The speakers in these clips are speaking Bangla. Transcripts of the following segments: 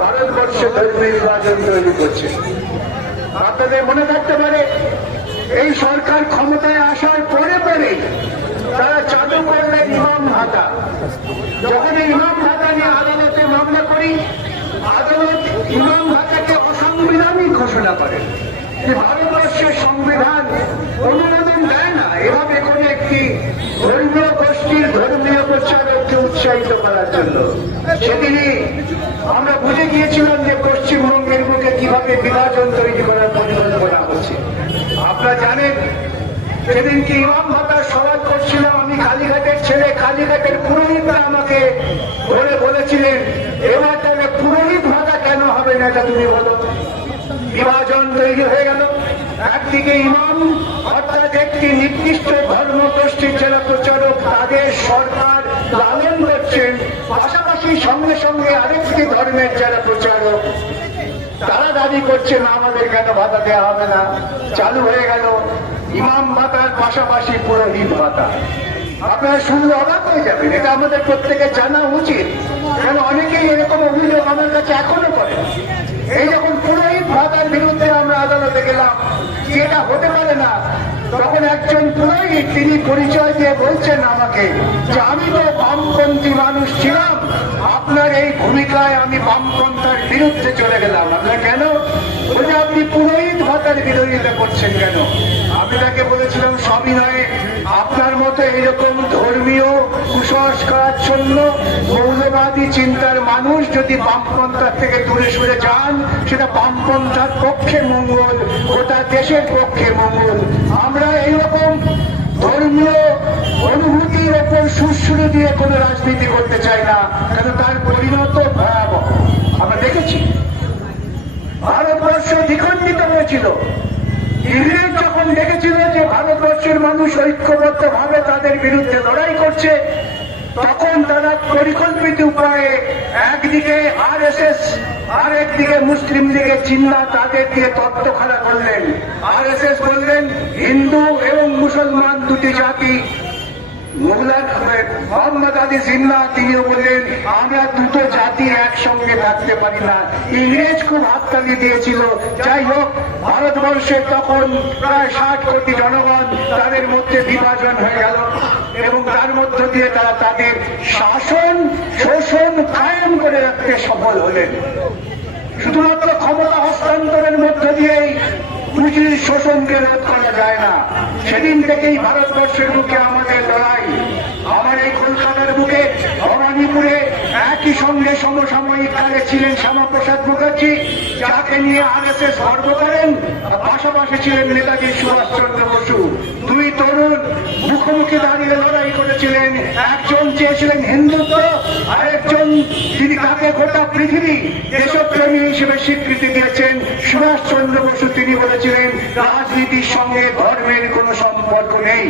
ভারতবর্ষে ধর্মীয় নির্বাচন তৈরি করছে। আপনাদের মনে থাকতে পারে এই সরকার ক্ষমতায় আসার পরে পরেই তারা চালু করলেন ইমাম ভাতা। যখন এই ইমাম ভাতা নিয়ে আদালতে মামলা করি, আদালত ইমাম ভাতাকে অসাংবিধানিক ঘোষণা করে। ভারতবর্ষের সংবিধান অনুমোদন দেয় না এভাবে কোন একটি ধর্মীয় গোষ্ঠীর ধর্মীয় প্রচারককে উৎসাহিত করার জন্য। সেদিনই আমরা বুঝে গিয়েছিলাম যে পশ্চিমবঙ্গের বুকে কিভাবে বিভাজন তৈরি করার পরিকল্পনা হচ্ছে। আপনারা জানেন সেদিনকে ইমাম ভাতার সওয়াল করছিলাম, আমি কালীঘাটের ছেলে, কালীঘাটের পুরোহিতরা আমাকে ধরে বলেছিলেন এবার তাহলে পুরোহিত ভাতা কেন হবে না এটা তুমি বলো। বিভাজন তৈরি হয়ে গেল। একদিকে ইমাম অর্থাৎ একটি নির্দিষ্ট ধর্ম গোষ্ঠীর যারা প্রচারক তাদের সরকার লালন করছেন, পাশাপাশি সঙ্গে সঙ্গে আরেকটি ধর্মের যারা প্রচারক তারা দাবি করছেন আমাদের কেন ভাতা দেওয়া হবে না। চালু হয়ে গেল ইমাম ভাতার পাশাপাশি পুরোহিত ভাতা। আপনারা শুনলে অবাক হয়ে যাবেন, এটা আমাদের প্রত্যেকের জানা উচিত। কারণ অনেকেই এরকম অভিযোগ আমার কাছে এখনো করে। এই যখন পুরোহিত ভাতার বিরুদ্ধে আমরা আদালতে গেলাম যে এটা হতে পারে না, তখন একজন পুরোহিত তিনি পরিচয় দিয়ে বলছেন আমাকে যে আমি তো বামপন্থী মানুষ ছিলাম, আপনার এই ভূমিকায় আমি বামপন্থার বিরুদ্ধে চলে গেলাম। আপনার কেন? বলে আপনি পুরোহিত ভাতার বিরোধিতা করছেন কেন? আমি তাকে বলেছিলাম সবিনয়ে আপনার মতো এইরকম ধর্মীয় কুসংস্কারাচ্ছন্ন মৌলবাদী চিন্তার মানুষ যদি বামপন্থার থেকে দূরে সরে যান সেটা বামপন্থার পক্ষে মঙ্গল, গোটা দেশের পক্ষে মঙ্গল। আমরা এইরকম ধর্মীয় অনুভূতির ওপর সুরসুরি দিয়ে কোন রাজনীতি করতে চাই না, কারণ তার পরিণত ভয়াবহ। আমরা দেখেছি ভারতবর্ষ দ্বিখণ্ডিত হয়েছিল। ইংরেজ যখন দেখেছিল যে ভারতবর্ষের মানুষ ঐক্যবদ্ধ ভাবে তাদের বিরুদ্ধে লড়াই করছে, তখন তারা পরিকল্পিত উপায়ে একদিকে RSS আর একদিকে মুসলিম লীগের চিন্তা তাদের দিয়ে তত্ত্ব খাড়া করলেন। RSS বললেন হিন্দু এবং মুসলমান দুটি জাতি। মোহাম্মদ আলী জিন্নাহ তিনিও বললেন আমরা দুটো জাতি একসঙ্গে থাকতে পারি না। ইংরেজ খুব হাততালি দিয়েছিল। যাই হোক, ভারতবর্ষের তখন প্রায় 60 কোটি জনগণ, তাদের মধ্যে বিভাজন হয়ে গেল এবং তার মধ্য দিয়ে তারা তাদের শাসন শোষণ কায়েম করে রাখতে সফল হলেন। শুধুমাত্র ক্ষমতা হস্তান্তরের মধ্য দিয়েই পুঁজির শোষণকে রোধ করা যায় না। সেদিন থেকেই ভারতবর্ষের বুকে আমাদের লড়াই। আমার এই কলকাতার বুকে ভবানীপুরে একই সঙ্গে সমসাময়িক কালে ছিলেন শ্যামাপ্রসাদ মুখার্জি, যাকে নিয়ে RSS গর্ব করেন, পাশাপাশি ছিলেন নেতাজি সুভাষচন্দ্র বসু। দুই তরুণ মুখোমুখি দাঁড়িয়ে লড়াই করেছিলেন। একজন চেয়েছিলেন হিন্দুত্ব, আরেকজন তিনি তাকে গোটা পৃথিবী দেশপ্রেমী হিসেবে স্বীকৃতি দিয়েছেন সুভাষচন্দ্র বসু। তিনি বলেছিলেন রাজনীতির সঙ্গে ধর্মের কোন সম্পর্ক নেই।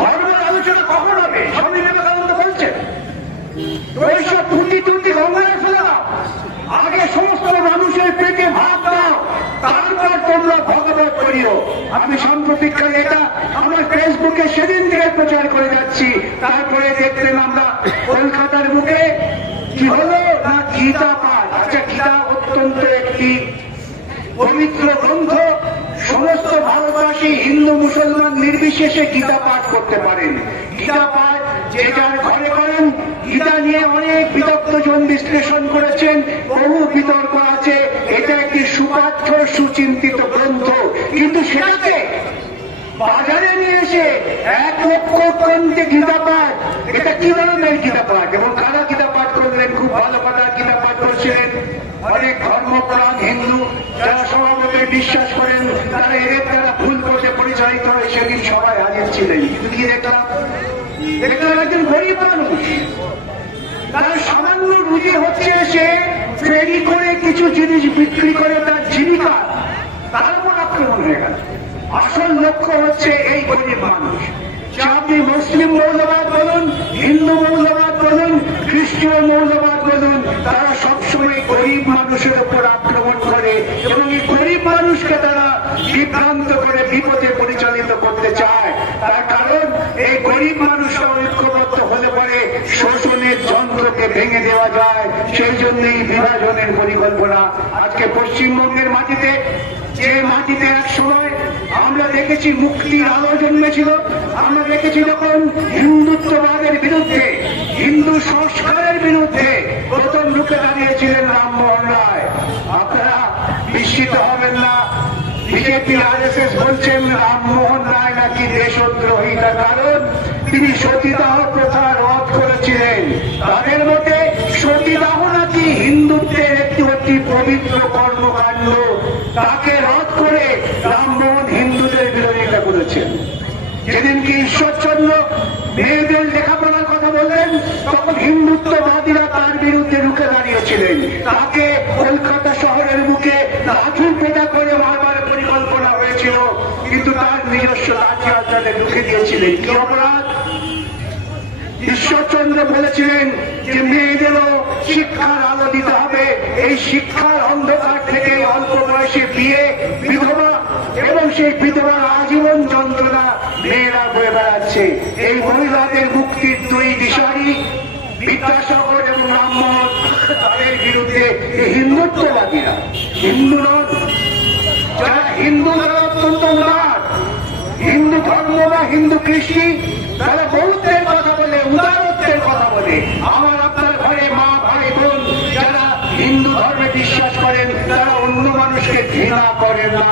ধর্মের আলোচনা কখন হবে? স্বামী বিবেকানন্দ বলছেন ওইসব পুঁটি টুটি গঙ্গায় ফেলে দাও, আগে সমস্ত মানুষের পেটে ভাত দাও, তারপর তোমরা ভগবত করিও। আমি সাম্প্রতিককালে এটা আমার ফেসবুকে সেদিন থেকে প্রচার করে যাচ্ছি। তারপরে দেখলেন আমরা কলকাতার বুকে কি হলো না গীতা পাঠ। আচ্ছা, গীতা অত্যন্ত একটি পবিত্র গ্রন্থ। সমস্ত ভারতবাসী হিন্দু মুসলমান নির্বিশেষে গীতা পাঠ করতে পারেন। গীতা পাঠ যে যার ঘরে করেন। গীতা নিয়ে অনেক বিদগ্ধজন বিশ্লেষণ করেছেন, বহু বিতর্ক আছে। এটা একটি সুপাঠ্য সুচিন্তিত গ্রন্থ, কিন্তু সেটাকে বাজারে নিয়ে এসে 1 লক্ষ গ্রন্থে গীতা পাঠ, এটা কি ধরনের গীতা পাঠ এবং কারা গীতা পাঠ করলেন? খুব ভালো কথা, গীতা পাঠ করছিলেন অনেক ধর্মপ্রাণ হিন্দু যারা স্বভাবতে বিশ্বাস করেন। তারা এর দ্বারা ভুল করে পরিচালিত হয়ে সেদিন সবাই হাজির ছিলেন। কিন্তু কি দেখলাম? একজন গরিব মানুষ, তার সামান্য রুজি হচ্ছে সে ফেরি করে কিছু জিনিস বিক্রি করে তার জীবিকা, তার উপর আক্রমণ হয়ে গেল। আসল লক্ষ্য হচ্ছে এই গরিব মানুষ। আপনি মুসলিম মৌলবাদ বলুন, হিন্দু মৌলবাদ বলুন, খ্রিস্টীয় মৌলবাদ বলুন, তারা সবসময় গরিব মানুষের উপর আক্রমণ করে এবং এই গরিব মানুষকে তারা বিভ্রান্ত করে বিপদে পরিচালিত করতে চায়। গরিব মানুষরা ঐক্যবদ্ধ হলে পরে শোষণের যন্ত্রকে ভেঙে দেওয়া যায়। সেই জন্যই বিভাজনের পরিকল্পনা। আজকে পশ্চিমবঙ্গের মাটিতে, যে মাটিতে এক সময় আমরা দেখেছি মুক্তির আলো জন্মেছিল, আমরা দেখেছি যখন হিন্দুত্ববাদের বিরুদ্ধে, হিন্দু সংস্কারের বিরুদ্ধে প্রথম রুখে দাঁড়িয়েছিলেন রামমোহন রায়। আপনারা বিস্মিত হবেন না, বিজেপি আরএসএস বলছেন রামমোহন রায় নাকি দেশদ্রোহী, তার কারণ তিনি সতীদাহ প্রথা রদ করেছিলেন। তাদের মতে সতীদাহ নাকি হিন্দুত্বের একটি অতি পবিত্র কর্মকাণ্ড, তাকে রদ করে রামমোহন হিন্দুদের বিরোধিতা করেছেন। যেদিনকে ঈশ্বরচন্দ্র মেয়েদের লেখাপড়ার কথা বললেন, তখন হিন্দুত্ববাদীরা তার বিরুদ্ধে রুখে দাঁড়িয়েছিলেন। তাকে কলকাতা শহরের বুকে লাঠি পেটা করে মারবার পরিকল্পনা হয়েছিল, কিন্তু তার নিজস্ব রাজ্য আচরণে রুখে দিয়েছিলেন। কি অপরাধ? ঈশ্বরচন্দ্র বলেছিলেন যে মেয়েদেরও শিক্ষার আলো দিতে হবে। এই শিক্ষার অন্ধকার থেকে অল্প বয়সে বিয়ে, বিধবা এবং সেই বিধবার আজীবন যন্ত্রণা মেয়েরা বয়ে বেড়াচ্ছে। এই মহিলাদের মুক্তির দুই দিশারি বিদ্যাসাগর এবং রামমোহন, তাদের বিরুদ্ধে এই হিন্দুত্ববাদীরা, হিন্দু নন, যারা হিন্দু তারা অত্যন্ত উদার, হিন্দু ধর্ম বা হিন্দু কৃষ্টি তারা বৌদ্ধের কথা বলে, উদারত্বের কথা বলে। আমার আপনার ঘরে মা ভাই বোন যারা হিন্দু ধর্মে বিশ্বাস করেন, তারা অন্য মানুষকে ঘৃণা করেন না।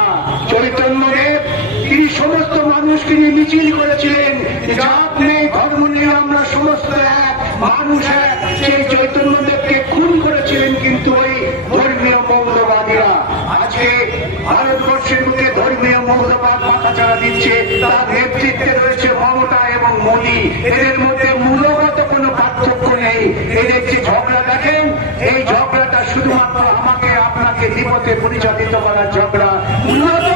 চৈতন্যদেব তিনি সমস্ত মানুষকে নিয়ে মিছিল করেছিলেন, জাত নেই, ধর্ম নেই, আমরা সমস্ত এক, মানুষ এক। সেই চৈতন্যদেবকে খুন করেছিলেন কিন্তু ওই ধর্মীয় মৌলবাদীরা। আজকে ভারতবর্ষের বুকে ধর্মীয় মৌলবাদ মাথাচাড়া দিচ্ছে। তার নেতৃত্বে রয়েছে মমতা এবং মোদী। এদের মধ্যে মূলগত কোনো পার্থক্য নেই। এদের যে ঝগড়া দেখেন, এই ঝগড়াটা শুধুমাত্র আমাকে আপনাকে বিপদে পরিচালিত করার ঝগড়া। মূলত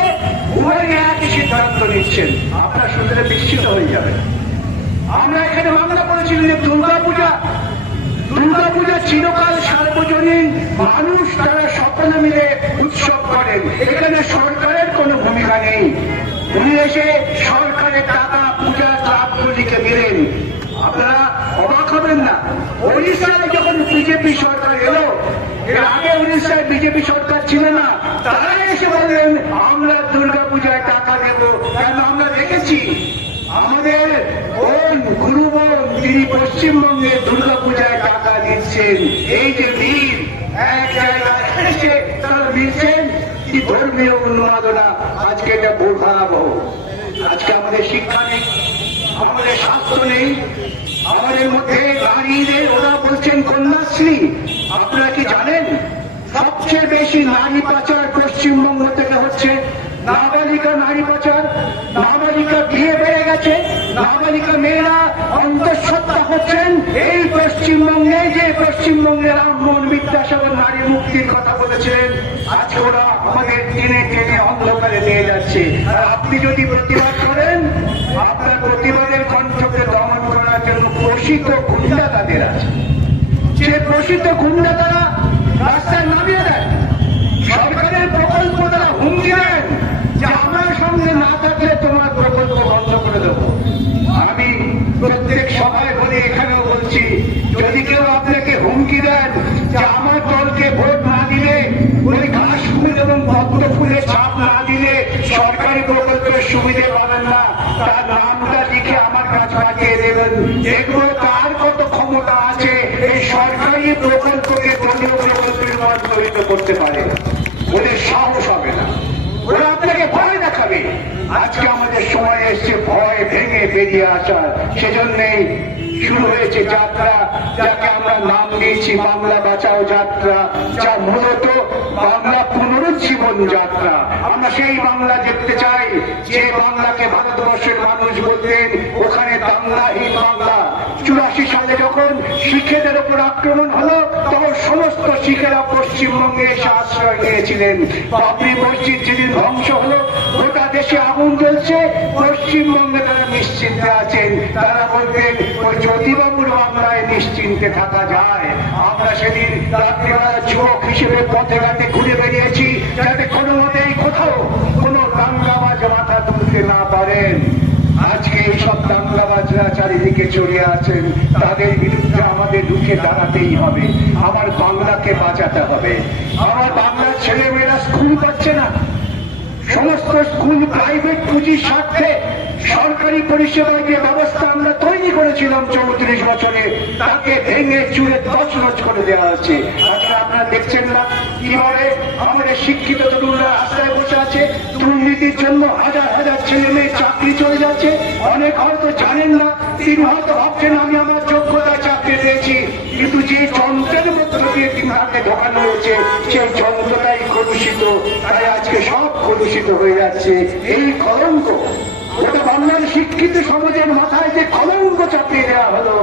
উভয় একই সিদ্ধান্ত নিচ্ছেন। আপনারা শুনলে বিস্মিত হয়ে যাবেন। আমরা এখানে মামলা করেছিলাম যে দুর্গাপূজা চিরকাল সার্বজনীন, মানুষ তারা সকলে মিলে উৎসব করেন, এখানে সরকারের কোনো ভূমিকা নেই। উনি এসে সরকারের টাকা পূজা ক্লাবগুলিকে দিলেন। আপনারা অবাক হবেন না, উড়িষ্যায় যখন বিজেপি সরকার এলো, এর আগে উড়িষ্যায় বিজেপি সরকার ছিল না, তারা এসে বললেন আমরা দুর্গাপূজায় টাকা দেব। কারণ আমরা দেখেছি আমাদের বোন গুরু বোন তিনি পশ্চিমবঙ্গে দুর্গাপূজায় টাকা দিচ্ছেন। এই যে মিল এক জায়গায় এসে তারা মিলছেন কি ধর্মীয় উন্মাদনা। আজকে এটা ভয়াবহ। আজকে আমাদের শিক্ষা নেই, আমাদের স্বাস্থ্য নেই, আমাদের মধ্যে নারীদের ওরা বলছেন কন্যাশ্রী। আপনারা কি জানেন সবচেয়ে বেশি নারী পাচার পশ্চিমবঙ্গ থেকে হচ্ছে? নাবালিকা নারী পাচার, নাবালিকা বিয়ে বেড়ে গেছে, নাবালিকা মেয়েরা অন্তঃসত্ত্বা হচ্ছেন এই পশ্চিমবঙ্গে। যে পশ্চিমবঙ্গের রামমোহন বিদ্যাসাগর নারী মুক্তির কথা বলেছিলেন, আজকে ওরা আমাদের টেনে টেনে অন্ধকারে নিয়ে যাচ্ছে। আর আপনি যদি প্রতিবাদ করেন, আপনার প্রতিবাদের কণ্ঠকে দমন করার জন্য প্রশিত গুন্ডা তাদের আছে। যে প্রশিত গুন্ডা তারা রাস্তায় নামিয়ে দেয়, সরকারের প্রকল্প তারা হুমকি দেন যে আমার সঙ্গে না থাকলে তোমার প্রকল্প বন্ধ করে দেবো। আমি প্রত্যেক সভায় বলি, এখানেও বলছি, যদি কেউ আপনাকে হুমকি দেন যে আমার দলকে ভোট না দিলে, ওই ঘাস ফুল এবং পদ্ম ফুলের ছাপ না দিলে সরকারি প্রকল্পের সুবিধে পাবেন না, তার নামটা লিখে আমার কাছে পাঠিয়ে দেবেন। দেখবো তার কত ক্ষমতা আছে এই সরকারি প্রকল্পকে দলীয় প্রকল্পে রূপান্তরিত করতে পারে। ওদের সাহস হবে না, ওরা আপনাকে ভয় দেখাবে। আজকে আমাদের সময় এসছে ভয় ভেঙে বেরিয়ে আসার। সেজন্যই শুরু হয়েছে যাত্রা, যাকে আমরা নাম দিয়েছি বাংলা বাঁচাও যাত্রা, যা মূলত বাংলা পুনরুজ্জীবন যাত্রা। আমরা সেই বাংলা দেখতে চাই যে বাংলাকে ভারতবর্ষের মানুষ বলতেন ওখানে বাংলাহীন বাংলা। 84 সালে যখন শিখেদের উপর আক্রমণ হলো, তখন সমস্ত শিখেরা পশ্চিমবঙ্গে এসে আশ্রয় নিয়েছিলেন। বাবরি মসজিদ যেদিন ধ্বংস হলো, গোটা দেশে আগুন জ্বলছে, পশ্চিমবঙ্গে তারা নিশ্চিন্তে আছেন। তারা বলতেন ওই জ্যোতিবাবুর বাংলায় নিশ্চিন্তে থাকা যায়। আমরা সেদিন রাত্রিবেলা যুবক হিসেবে পথে ঘাটে ঘুরে বেরিয়েছি, যাতে কোনো মতেই কোথাও কোনো দাঙ্গাবাজ মাথা তুলতে না পারেন। আজকে এইসব দাঙ্গাবাজ দালালরা চারিদিকে ছড়িয়ে আছেন, তাদের বিরুদ্ধে আমাদের রুখে দাঁড়াতেই হবে। আমার বাংলাকে বাঁচাতে হবে। আমার বাংলার ছেলেমেয়েরা স্কুল পাচ্ছে না, সমস্ত স্কুল প্রাইভেট পুঁজির স্বার্থে সরকারি পরিষেবার যে ব্যবস্থা আমরা তৈরি করেছিলাম 34 বছরে, তাকে ভেঙে চুরে তছনছ করে দেওয়া হচ্ছে। আজকে আপনারা দেখছেন না কিভাবে আমাদের শিক্ষিত তরুণরা রাস্তায় বসে আছে, দুর্নীতির জন্য হাজার হাজার ছেলে মেয়ে চাকরি চলে যাচ্ছে। অনেক হয়তো জানেন না, তিনি হয়তো ভাবছেন আমি আমার যোগ্যতায় চাকরি পেয়েছি, কিন্তু যে যন্ত্রের মধ্য দিয়ে তাকে ঢোকানো হয়েছে সেই যন্ত্রটাই কলুষিত। তাই আজকে সব কলুষিত হয়ে যাচ্ছে। এই কলঙ্ক গোটা বাংলার শিক্ষিত সমাজের মাথায় যে কলঙ্ক চাপিয়ে দেওয়া হলো,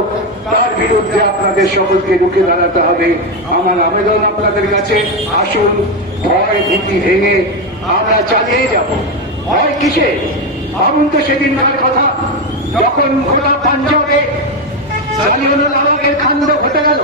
তার বিরুদ্ধে আপনাদের সকলকে রুখে দাঁড়াতে হবে। আমার আবেদন আপনাদের কাছে, আসুন ভয় ভীতি ভেঙে আমরা চালিয়ে যাব। ভয় কিসে? ভাবুন তো সেদিনকার কথা, যখন গোটা পাঞ্জাবে জালিয়ানওয়ালাবাগের কাণ্ড ঘটে গেল।